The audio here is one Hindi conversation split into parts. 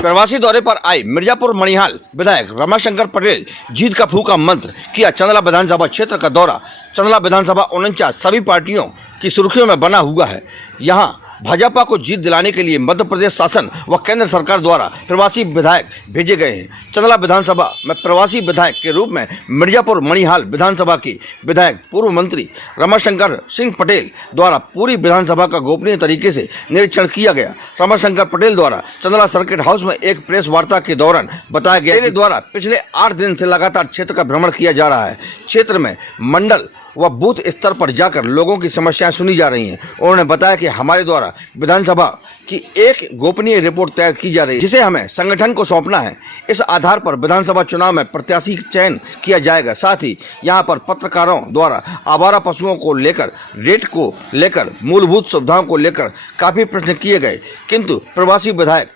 प्रवासी दौरे पर आए मिर्जापुर मणिहाल विधायक रमाशंकर पटेल जीत का फूका मंत्र किया चंदला विधानसभा क्षेत्र का दौरा। चंदला विधानसभा 49 सभी पार्टियों की सुर्खियों में बना हुआ है। यहां भाजपा को जीत दिलाने के लिए मध्य प्रदेश शासन व केंद्र सरकार द्वारा प्रवासी विधायक भेजे गए हैं। चंदला विधानसभा में प्रवासी विधायक के रूप में मिर्जापुर मणिहाल विधानसभा के विधायक पूर्व मंत्री रमाशंकर सिंह पटेल द्वारा पूरी विधानसभा का गोपनीय तरीके से निरीक्षण किया गया। रमाशंकर पटेल द्वारा चंदला सर्किट हाउस में एक प्रेस वार्ता के दौरान बताया गया कि द्वारा पिछले 8 दिन से लगातार क्षेत्र का भ्रमण किया जा रहा है। क्षेत्र में मंडल व बूथ स्तर पर जाकर लोगों की समस्याएं सुनी जा रही हैं। उन्होंने बताया कि हमारे द्वारा विधानसभा की एक गोपनीय रिपोर्ट तैयार की जा रही है, जिसे हमें संगठन को सौंपना है। इस आधार पर विधानसभा चुनाव में प्रत्याशी चयन किया जाएगा। साथ ही यहां पर पत्रकारों द्वारा आवारा पशुओं को लेकर, रेट को लेकर, मूलभूत सुविधाओं को लेकर काफी प्रश्न किए गए, किंतु प्रवासी विधायक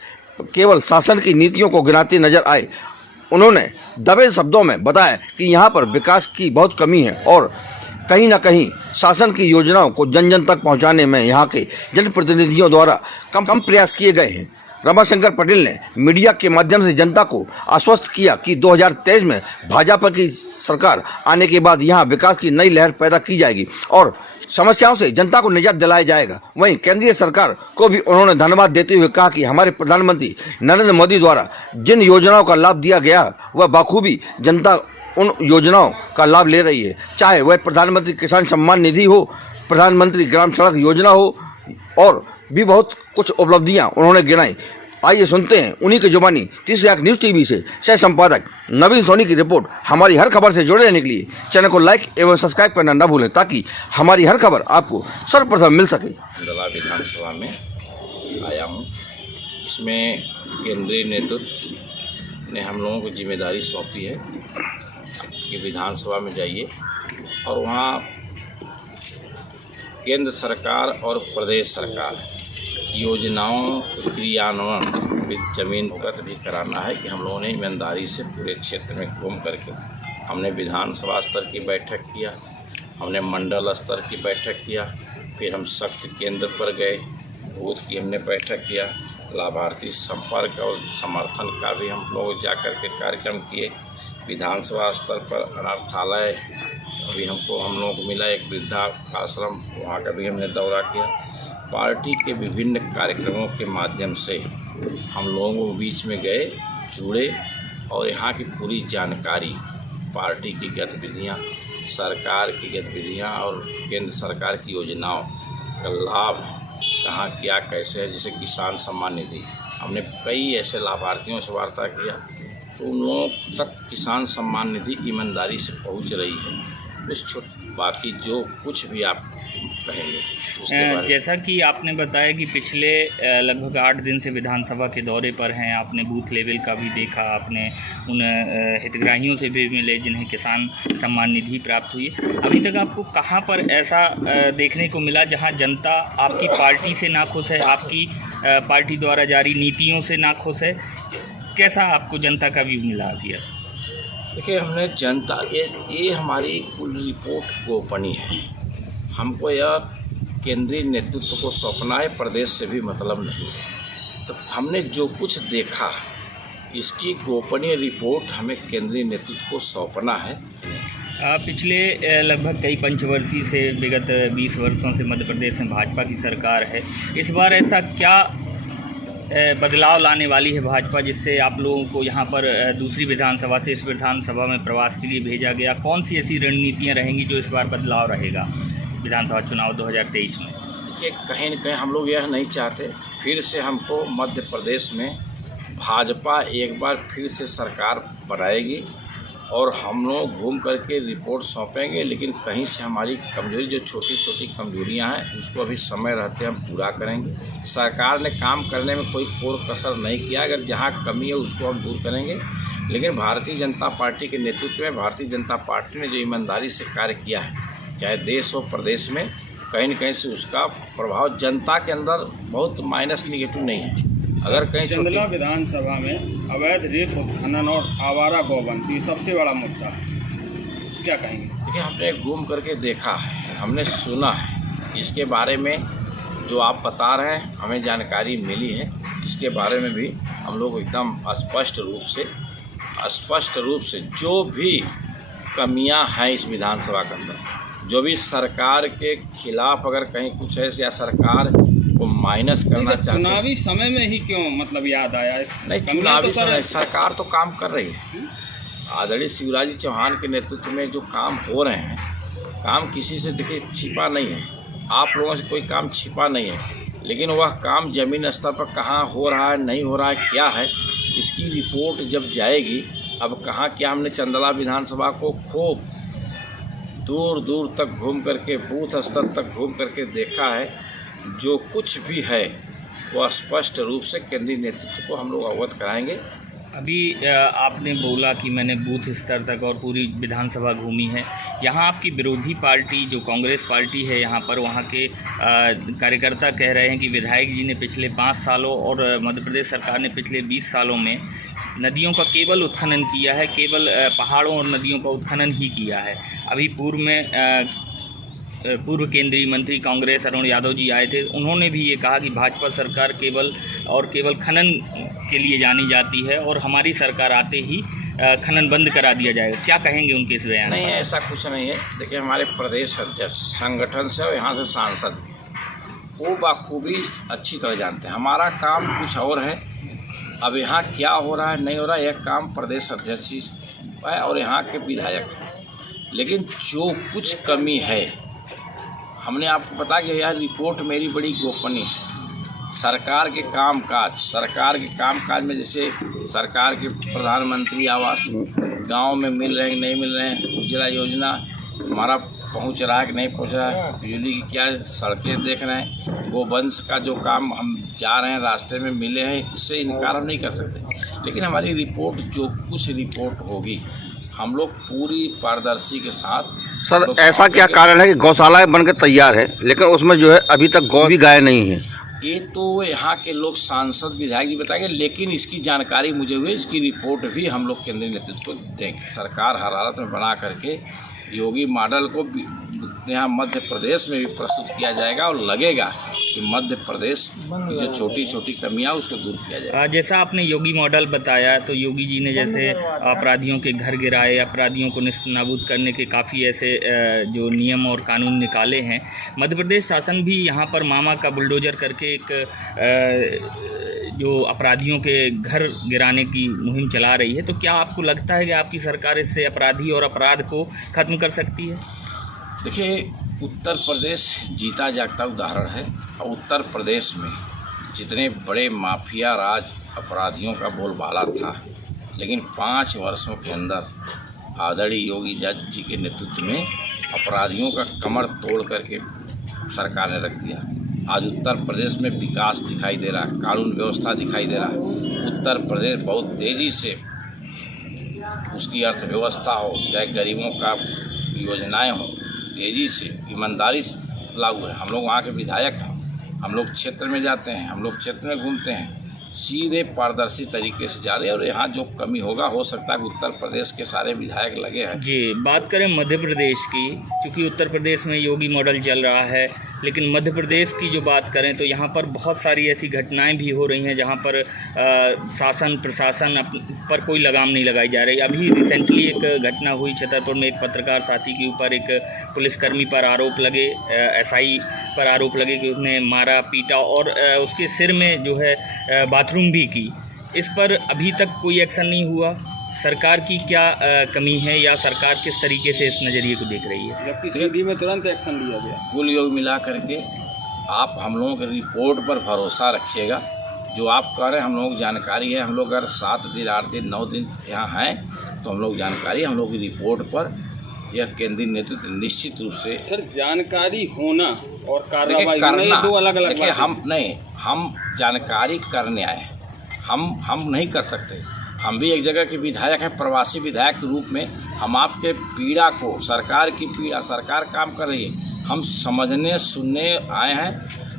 केवल शासन की नीतियों को गिनाते नजर आए। उन्होंने दबे शब्दों में बताया कि यहाँ पर विकास की बहुत कमी है और कहीं न कहीं शासन की योजनाओं को जन जन तक पहुंचाने में यहाँ के जनप्रतिनिधियों द्वारा कम प्रयास किए गए हैं। रमाशंकर पटेल ने मीडिया के माध्यम से जनता को आश्वस्त किया कि 2023 में भाजपा की सरकार आने के बाद यहाँ विकास की नई लहर पैदा की जाएगी और समस्याओं से जनता को निजात दिलाया जाएगा। वहीं केंद्रीय सरकार को भी उन्होंने धन्यवाद देते हुए कहा कि हमारे प्रधानमंत्री नरेंद्र मोदी द्वारा जिन योजनाओं का लाभ दिया गया वह बखूबी जनता उन योजनाओं का लाभ ले रही है, चाहे वह प्रधानमंत्री किसान सम्मान निधि हो, प्रधानमंत्री ग्राम सड़क योजना हो और भी बहुत कुछ उपलब्धियां उन्होंने गिनाई। आइए सुनते हैं उन्हीं की जुबानी। तीसरी आंख न्यूज टीवी से सह संपादक नवीन सोनी की रिपोर्ट। हमारी हर खबर से जुड़े रहने के लिए चैनल को लाइक एवं सब्सक्राइब करना न भूलें, ताकि हमारी हर खबर आपको सर्वप्रथम मिल सके। चंदला विधानसभा में आया हूँ। इसमें केंद्रीय नेतृत्व ने हम लोगों को जिम्मेदारी सौंपी है कि विधानसभा में जाइए और वहाँ केंद्र सरकार और प्रदेश सरकार योजनाओं क्रियान्वयन जमीन अवगत भी कराना है कि हम लोगों ने ईमानदारी से पूरे क्षेत्र में घूम करके हमने विधानसभा स्तर की बैठक किया, हमने मंडल स्तर की बैठक किया, फिर हम शक्ति केंद्र पर गए, बूथ की हमने बैठक किया, लाभार्थी संपर्क और समर्थन का भी हम लोग जा कर के कार्यक्रम किए। विधानसभा स्तर पर अनाथालय अभी हम लोगों को मिला, एक वृद्धा आश्रम, वहाँ का भी हमने दौरा किया। पार्टी के विभिन्न कार्यक्रमों के माध्यम से हम लोगों के बीच में गए, जुड़े और यहाँ की पूरी जानकारी, पार्टी की गतिविधियाँ, सरकार की गतिविधियाँ और केंद्र सरकार की योजनाओं का लाभ कहाँ क्या कैसे है। जैसे किसान सम्मान निधि, हमने कई ऐसे लाभार्थियों से वार्ता किया तो उन लोगों तक किसान सम्मान निधि ईमानदारी से पहुंच रही है। कुछ बाकी जो कुछ भी आप कहेंगे उसके बारे। जैसा कि आपने बताया कि पिछले लगभग 8 दिन से विधानसभा के दौरे पर हैं, आपने बूथ लेवल का भी देखा, आपने उन हितग्राहियों से भी मिले जिन्हें किसान सम्मान निधि प्राप्त हुई। अभी तक आपको कहाँ पर ऐसा देखने को मिला जहाँ जनता आपकी पार्टी से नाखुश है, आपकी पार्टी द्वारा जारी नीतियों से नाखुश है? कैसा आपको जनता का व्यू मिला अभी? देखिए, हमने जनता ये हमारी कुल रिपोर्ट गोपनीय है। हमको यह केंद्रीय नेतृत्व को सौंपना है, प्रदेश से भी मतलब नहीं है। तो हमने जो कुछ देखा इसकी गोपनीय रिपोर्ट हमें केंद्रीय नेतृत्व को सौंपना है। पिछले लगभग कई पंचवर्षीय से विगत 20 वर्षों से मध्य प्रदेश में भाजपा की सरकार है। इस बार ऐसा क्या बदलाव लाने वाली है भाजपा जिससे आप लोगों को यहाँ पर दूसरी विधानसभा से इस विधानसभा में प्रवास के लिए भेजा गया? कौन सी ऐसी रणनीतियाँ रहेंगी जो इस बार बदलाव रहेगा विधानसभा चुनाव 2023 में? देखिए, कहीं न कहीं हम लोग यह नहीं चाहते फिर से हमको मध्य प्रदेश में भाजपा एक बार फिर से सरकार बनाएगी और हम लोग घूम करके रिपोर्ट सौंपेंगे। लेकिन कहीं से हमारी कमजोरी, जो छोटी छोटी कमजोरियां हैं, उसको अभी समय रहते हम पूरा करेंगे। सरकार ने काम करने में कोई कोर कसर नहीं किया, अगर जहां कमी है उसको हम दूर करेंगे। लेकिन भारतीय जनता पार्टी के नेतृत्व में भारतीय जनता पार्टी ने जो ईमानदारी से कार्य किया है, चाहे देश हो प्रदेश में, कहीं न कहीं से उसका प्रभाव जनता के अंदर बहुत माइनस निगेटिव नहीं है। अगर कहीं चंदला विधानसभा में अवैध रेत उत्खनन और आवारा गौवंश ये सबसे बड़ा मुद्दा है, क्या कहेंगे? देखिए, हमने घूम करके देखा है, हमने सुना है, इसके बारे में जो आप बता रहे हैं हमें जानकारी मिली है, इसके बारे में भी हम लोग एकदम स्पष्ट रूप से जो भी कमियां हैं इस विधानसभा के अंदर, जो भी सरकार के खिलाफ अगर कहीं कुछ है या सरकार को माइनस करना चाहते हैं। चुनावी समय में ही क्यों मतलब याद आया? नहीं, चुनावी समय सरकार तो काम कर रही है। आदरणीय शिवराज जी चौहान के नेतृत्व में जो काम हो रहे हैं, काम किसी से देखिए छिपा नहीं है, आप लोगों से कोई काम छिपा नहीं है, लेकिन वह काम ज़मीन स्तर पर कहाँ हो रहा है, नहीं हो रहा है, क्या है, इसकी रिपोर्ट जब जाएगी। अब कहाँ क्या हमने चंदला विधानसभा को खूब दूर दूर तक घूम करके, बूथ स्तर तक घूम करके देखा है। जो कुछ भी है वह स्पष्ट रूप से केंद्रीय नेतृत्व को हम लोग अवगत कराएंगे। अभी आपने बोला कि मैंने बूथ स्तर तक और पूरी विधानसभा घूमी है। यहाँ आपकी विरोधी पार्टी जो कांग्रेस पार्टी है यहाँ पर, वहाँ के कार्यकर्ता कह रहे हैं कि विधायक जी ने पिछले 5 सालों और मध्य प्रदेश सरकार ने पिछले 20 सालों में नदियों का केवल उत्खनन किया है, केवल पहाड़ों और नदियों का उत्खनन ही किया है। अभी पूर्व केंद्रीय मंत्री कांग्रेस अरुण यादव जी आए थे, उन्होंने भी ये कहा कि भाजपा सरकार केवल खनन के लिए जानी जाती है और हमारी सरकार आते ही खनन बंद करा दिया जाएगा। क्या कहेंगे उनके इस बयान? नहीं, ऐसा कुछ नहीं है। देखिए, हमारे प्रदेश अध्यक्ष संगठन से और यहाँ से सांसद वो बाखूबी अच्छी तरह जानते हैं हमारा काम कुछ और है। अब यहाँ क्या हो रहा है, नहीं हो रहा है, यह काम प्रदेश अध्यक्ष ही है और यहाँ के विधायक है। लेकिन जो कुछ कमी है, हमने आपको बताया कि यह रिपोर्ट मेरी बड़ी गोपनीय है। सरकार के कामकाज में जैसे सरकार के प्रधानमंत्री आवास गांव में मिल रहे हैं, नहीं मिल रहे हैं, उज्ज्वला योजना हमारा पहुंच रहा है कि नहीं पहुंच रहा है, बिजली की क्या सड़कें देख रहे हैं, गोवंश का जो काम हम जा रहे हैं रास्ते में मिले हैं, इससे इनकार हम नहीं कर सकते। लेकिन हमारी रिपोर्ट जो कुछ रिपोर्ट होगी, हम लोग पूरी पारदर्शी के साथ। सर, ऐसा क्या कारण है कि गौशालाएं बनकर तैयार है लेकिन उसमें जो है अभी तक गौ भी गाय नहीं है? ये तो यहाँ के लोग सांसद विधायक जी बताएंगे, लेकिन इसकी जानकारी मुझे हुई, इसकी रिपोर्ट भी हम लोग केंद्रीय नेतृत्व को देंगे। सरकार हर हालत में बना करके योगी मॉडल को यहाँ मध्य प्रदेश में भी प्रस्तुत किया जाएगा और लगेगा कि मध्य प्रदेश की जो छोटी छोटी कमियाँ उसको दूर किया जाएगा। जैसा आपने योगी मॉडल बताया, तो योगी जी ने जैसे अपराधियों के घर गिराए, अपराधियों को निस्तानाबूद करने के काफ़ी ऐसे जो नियम और कानून निकाले हैं। मध्य प्रदेश शासन भी यहाँ पर मामा का बुलडोजर करके एक जो अपराधियों के घर गिराने की मुहिम चला रही है। तो क्या आपको लगता है कि आपकी सरकार इससे अपराधी और अपराध को ख़त्म कर सकती है? देखिए, उत्तर प्रदेश जीता जागता उदाहरण है और उत्तर प्रदेश में जितने बड़े माफिया राज अपराधियों का बोलबाला था, लेकिन 5 वर्षों के अंदर आदरणीय योगी जी के नेतृत्व में अपराधियों का कमर तोड़ करके सरकार ने रख दिया। आज उत्तर प्रदेश में विकास दिखाई दे रहा है, कानून व्यवस्था दिखाई दे रहा है। उत्तर प्रदेश बहुत तेज़ी से उसकी अर्थव्यवस्था हो, चाहे गरीबों का योजनाएं हो, तेज़ी से ईमानदारी से लागू है। हम लोग वहाँ के विधायक हैं, हम लोग क्षेत्र में जाते हैं, हम लोग क्षेत्र में घूमते हैं, सीधे पारदर्शी तरीके से जा रहे हैं। और यहाँ जो कमी होगा, हो सकता है कि उत्तर प्रदेश के सारे विधायक लगे हैं। जी, बात करें मध्य प्रदेश की, क्योंकि उत्तर प्रदेश में योगी मॉडल चल रहा है, लेकिन मध्य प्रदेश की जो बात करें तो यहाँ पर बहुत सारी ऐसी घटनाएं भी हो रही हैं जहाँ पर शासन प्रशासन पर कोई लगाम नहीं लगाई जा रही। अभी रिसेंटली एक घटना हुई छतरपुर में, एक पत्रकार साथी के ऊपर एक पुलिसकर्मी पर आरोप लगे, एसआई पर आरोप लगे कि उसने मारा पीटा और उसके सिर में जो है बाथरूम भी की। इस पर अभी तक कोई एक्शन नहीं हुआ। सरकार की क्या कमी है या सरकार किस तरीके से इस नज़रिए को देख रही है? जबकि सीधी में तुरंत एक्शन लिया गया। कुल योग मिला करके आप हम लोगों की रिपोर्ट पर भरोसा रखिएगा। जो आप कह रहे हैं, हम लोगों को जानकारी है। हम लोग अगर 7 दिन 8 दिन 9 दिन यहाँ हैं तो हम लोग जानकारी, हम लोग की रिपोर्ट पर यह केंद्रीय नेतृत्व निश्चित रूप से। सर, जानकारी होना और कार्रवाई करना दो अलग अलग बातें। हम जानकारी करने आए हैं, हम नहीं कर सकते। हम भी एक जगह के विधायक हैं, प्रवासी विधायक के रूप में हम आपके पीड़ा को, सरकार की पीड़ा, सरकार काम कर रही है, हम समझने सुनने आए हैं।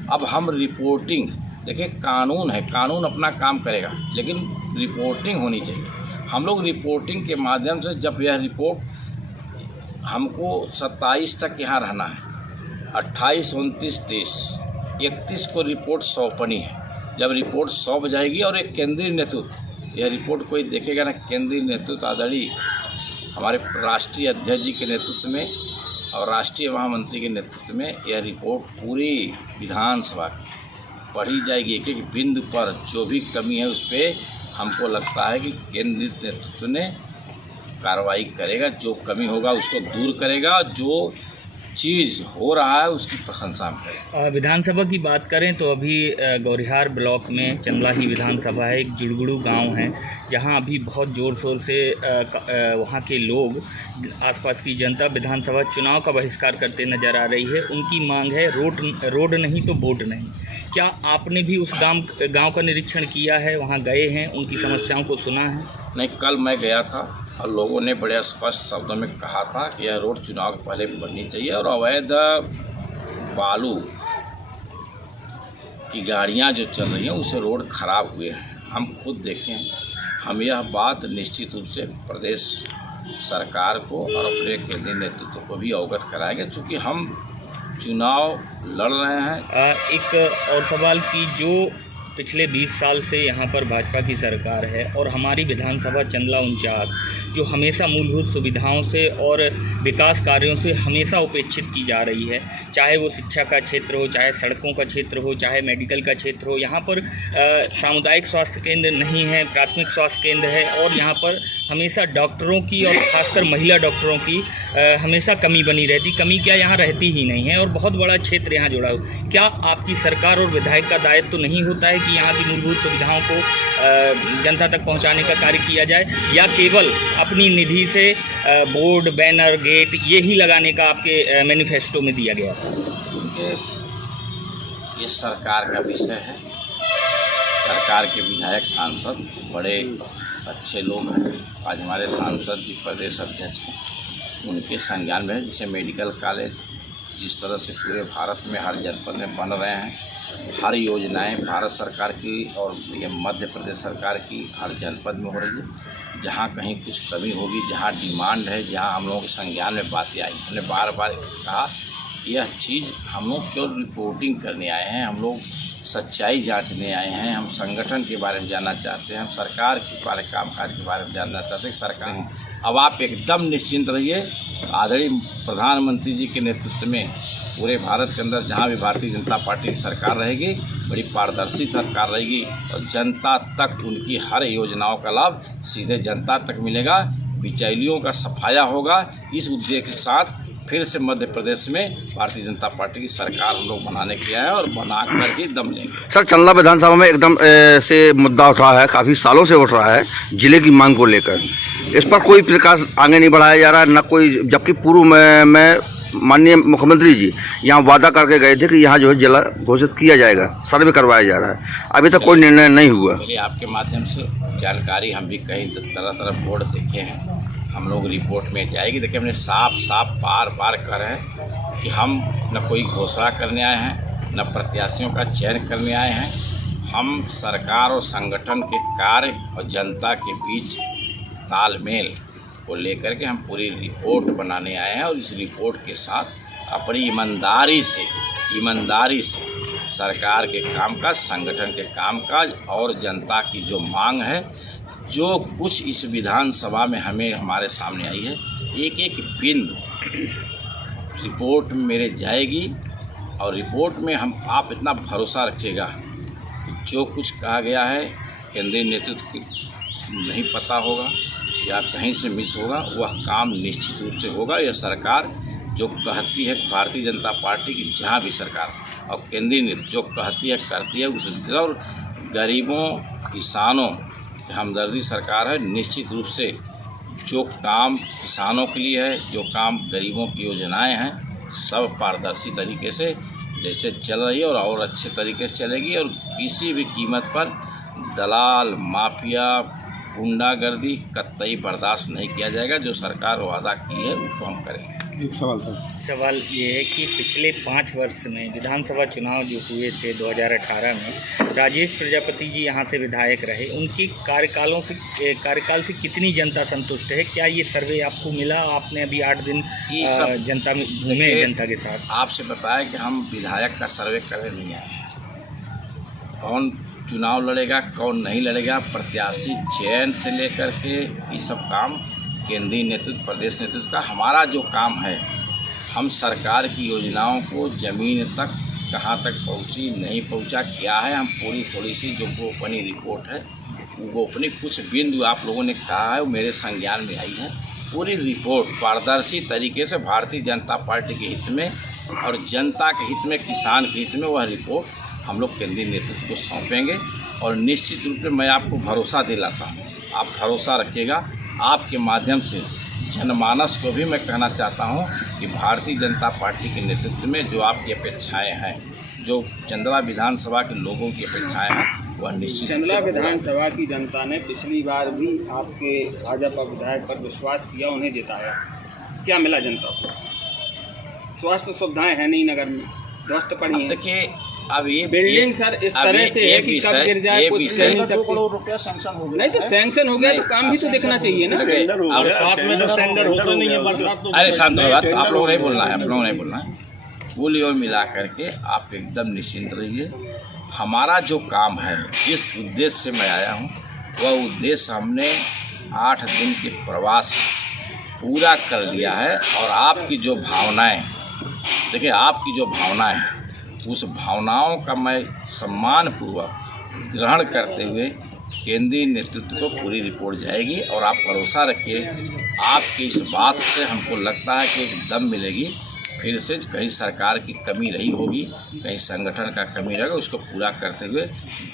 अब हम रिपोर्टिंग, देखिए कानून है, कानून अपना काम करेगा, लेकिन रिपोर्टिंग होनी चाहिए। हम लोग रिपोर्टिंग के माध्यम से, जब यह रिपोर्ट हमको 27 तक यहाँ रहना है, 28, 29, 30, 31 को रिपोर्ट सौंपनी है। जब रिपोर्ट सौंप जाएगी और एक केंद्रीय नेतृत्व, यह रिपोर्ट कोई देखेगा ना, केंद्रीय नेतृत्व आदरणीय हमारे राष्ट्रीय अध्यक्ष जी के नेतृत्व में और राष्ट्रीय महामंत्री के नेतृत्व में यह रिपोर्ट पूरी विधानसभा की पढ़ी जाएगी। एक एक बिंदु पर जो भी कमी है उस पर हमको लगता है कि केंद्रीय नेतृत्व ने कार्रवाई करेगा, जो कमी होगा उसको दूर करेगा, जो चीज़ हो रहा है उसकी प्रशंसा करें। विधानसभा की बात करें तो अभी गौरिहार ब्लॉक में चंदला ही विधानसभा है, एक जुड़गुड़ू गांव है जहां अभी बहुत ज़ोर शोर से वहां के लोग, आसपास की जनता विधानसभा चुनाव का बहिष्कार करते नज़र आ रही है। उनकी मांग है रोड नहीं तो वोट नहीं। क्या आपने भी उस गांव का निरीक्षण किया है, वहां गए हैं, उनकी समस्याओं को सुना है? नहीं, कल मैं गया था और लोगों ने बड़े स्पष्ट शब्दों में कहा था कि यह रोड चुनाव के पहले बननी चाहिए और अवैध बालू की गाड़ियां जो चल रही हैं उससे रोड खराब हुए हैं। हम खुद देखें, हम यह बात निश्चित रूप से प्रदेश सरकार को और अपने केंद्रीय नेतृत्व को भी अवगत कराएंगे, चूँकि हम चुनाव लड़ रहे हैं। एक और सवाल कि जो पिछले 20 साल से यहाँ पर भाजपा की सरकार है और हमारी विधानसभा चंदला 49 जो हमेशा मूलभूत सुविधाओं से और विकास कार्यों से हमेशा उपेक्षित की जा रही है, चाहे वो शिक्षा का क्षेत्र हो, चाहे सड़कों का क्षेत्र हो, चाहे मेडिकल का क्षेत्र हो। यहाँ पर सामुदायिक स्वास्थ्य केंद्र नहीं है, प्राथमिक स्वास्थ्य केंद्र है और यहाँ पर हमेशा डॉक्टरों की और खासकर महिला डॉक्टरों की हमेशा कमी बनी रहती। कमी क्या, यहाँ रहती ही नहीं है और बहुत बड़ा क्षेत्र यहाँ जुड़ा हो। क्या आपकी सरकार और विधायक का दायित्व तो नहीं होता है कि यहाँ की मूलभूत सुविधाओं को जनता तक पहुँचाने का कार्य किया जाए, या केवल अपनी निधि से बोर्ड, बैनर, गेट ये ही लगाने का आपके मैनिफेस्टो में दिया गया था? ये सरकार का विषय है। सरकार के विधायक, सांसद बड़े अच्छे लोग हैं। आज हमारे सांसद जी प्रदेश अध्यक्ष हैं, उनके संज्ञान में है। जैसे मेडिकल कॉलेज जिस तरह से पूरे भारत में हर जनपद में बन रहे हैं, हर योजनाएं भारत सरकार की और ये मध्य प्रदेश सरकार की हर जनपद में हो रही है। जहाँ कहीं कुछ कमी होगी, जहाँ डिमांड है, जहाँ हम लोगों के संज्ञान में बातें आई, हमने बार बार कहा यह चीज़ हम लोग केवल रिपोर्टिंग करने आए हैं, हम लोग सच्चाई जांचने आए हैं, हम संगठन के बारे में जानना चाहते हैं, हम सरकार के बारे कामकाज के बारे में जानना चाहते हैं। सरकार अब आप एकदम निश्चिंत रहिए, आदरणीय प्रधानमंत्री जी के नेतृत्व में पूरे भारत के अंदर जहाँ भी भारतीय जनता पार्टी की सरकार रहेगी, बड़ी पारदर्शी सरकार रहेगी और जनता तक उनकी हर योजनाओं का लाभ सीधे जनता तक मिलेगा। बिचौलियों का सफाया होगा। इस उद्देश्य के साथ फिर से मध्य प्रदेश में भारतीय जनता पार्टी की सरकार हम लोग बनाने के आए हैं और बना कर ही दम लेंगे। सर, चंदला विधानसभा में एकदम से मुद्दा उठ रहा है, काफ़ी सालों से उठ रहा है जिले की मांग को लेकर। इस पर कोई प्रकाश आगे नहीं बढ़ाया जा रहा है, न कोई, जबकि पूर्व में माननीय मुख्यमंत्री जी यहाँ वादा करके गए थे कि यहाँ जो है जिला घोषित किया जाएगा, सर्वे करवाया जा रहा है, अभी तक कोई निर्णय नहीं हुआ। चलिए, आपके माध्यम से जानकारी, हम भी कहीं तरह तरह बोर्ड देखे हैं, हम लोग रिपोर्ट में जाएगी। देखिए, हमने साफ बार बार कह रहे हैं कि हम न कोई घोषणा करने आए हैं, न प्रत्याशियों का चयन करने आए हैं। हम सरकार और संगठन के कार्य और जनता के बीच तालमेल को लेकर के हम पूरी रिपोर्ट बनाने आए हैं और इस रिपोर्ट के साथ अपनी ईमानदारी से सरकार के कामकाज, संगठन के कामकाज और जनता की जो मांग है, जो कुछ इस विधानसभा में हमारे सामने आई है, एक एक बिंदु रिपोर्ट में मेरे जाएगी और रिपोर्ट में आप इतना भरोसा रखिएगा कि जो कुछ कहा गया है केंद्रीय नेतृत्व को नहीं पता होगा या कहीं से मिस होगा, वह काम निश्चित रूप से होगा। यह सरकार जो कहती है, भारतीय जनता पार्टी की जहाँ भी सरकार और केंद्रीय नेतृत्व जो कहती है करती है, उस और गरीबों, किसानों हमदर्दी सरकार है। निश्चित रूप से जो काम किसानों के लिए है, जो काम गरीबों की योजनाएं हैं, सब पारदर्शी तरीके से जैसे चल रही है और अच्छे तरीके से चलेगी और किसी भी कीमत पर दलाल, माफिया, गुंडागर्दी कतई बर्दाश्त नहीं किया जाएगा। जो सरकार वादा की है उसको हम करेंगे। एक सवाल सवाल ये है कि पिछले 5 वर्ष में विधानसभा चुनाव जो हुए थे 2018 में, राजेश प्रजापति जी यहाँ से विधायक रहे, उनकी कार्यकाल से कितनी जनता संतुष्ट है? क्या ये सर्वे आपको मिला? आपने अभी 8 दिन जनता में घूमे, जनता के साथ। आपसे बताया कि हम विधायक का सर्वे करने नहीं आए, कौन चुनाव लड़ेगा कौन नहीं लड़ेगा, प्रत्याशी चयन से लेकर के ये सब काम केंद्रीय नेतृत्व प्रदेश नेतृत्व का। हमारा जो काम है, हम सरकार की योजनाओं को ज़मीन तक कहाँ तक पहुँची नहीं पहुँचा क्या है, हम थोड़ी सी जो गोपनीय रिपोर्ट है, वो गोपनीय कुछ बिंदु आप लोगों ने कहा है वो मेरे संज्ञान में आई है। पूरी रिपोर्ट पारदर्शी तरीके से भारतीय जनता पार्टी के हित में और जनता के हित में, किसान के हित में वह रिपोर्ट हम लोग केंद्रीय नेतृत्व को सौंपेंगे। और निश्चित रूप से मैं आपको भरोसा दिलाता हूँ, आप भरोसा रखिएगा। आपके माध्यम से जनमानस को भी मैं कहना चाहता हूँ कि भारतीय जनता पार्टी के नेतृत्व में जो आपकी अपेक्षाएं हैं, जो चंदवा विधानसभा के लोगों की अपेक्षाएं हैं, वह निश्चित। चंदवा विधानसभा की जनता ने पिछली बार भी आपके भाजपा विधायक पर विश्वास किया, उन्हें जिताया, क्या मिला जनता को? स्वास्थ्य सुविधाएं हैं नहीं नगर में, ध्वस्त पड़ी हैं। देखिए अब ये बिल्डिंग सर इस तरह से है कि कब गिर जाए कुछ नहीं सकती। 2 करोड़ रुपया सैंक्शन हो गया। नहीं तो सैंक्शन हो गया तो काम भी तो दिखना चाहिए ना। साथ में तो टेंडर होता नहीं है, बरसात तो अरे शांत हो बात, आप लोगों ने बोलना है, आप लोगों ने बोलना है। कुल यो मिला करके आप एकदम निश्चिंत रहिए। हमारा जो काम है, जिस उद्देश्य से मैं आया हूँ, वह उद्देश्य हमने 8 दिन के प्रवास पूरा कर लिया है। और आपकी जो भावनाएं, देखिए आपकी जो भावनाएं हैं, उस भावनाओं का मैं सम्मानपूर्वक ग्रहण करते हुए केंद्रीय नेतृत्व को पूरी रिपोर्ट जाएगी। और आप भरोसा रखिए, आपकी इस बात से हमको लगता है कि एक दम मिलेगी। फिर से कहीं सरकार की कमी रही होगी, कहीं संगठन का कमी रहेगा, उसको पूरा करते हुए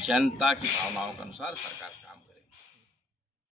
जनता की भावनाओं के अनुसार सरकार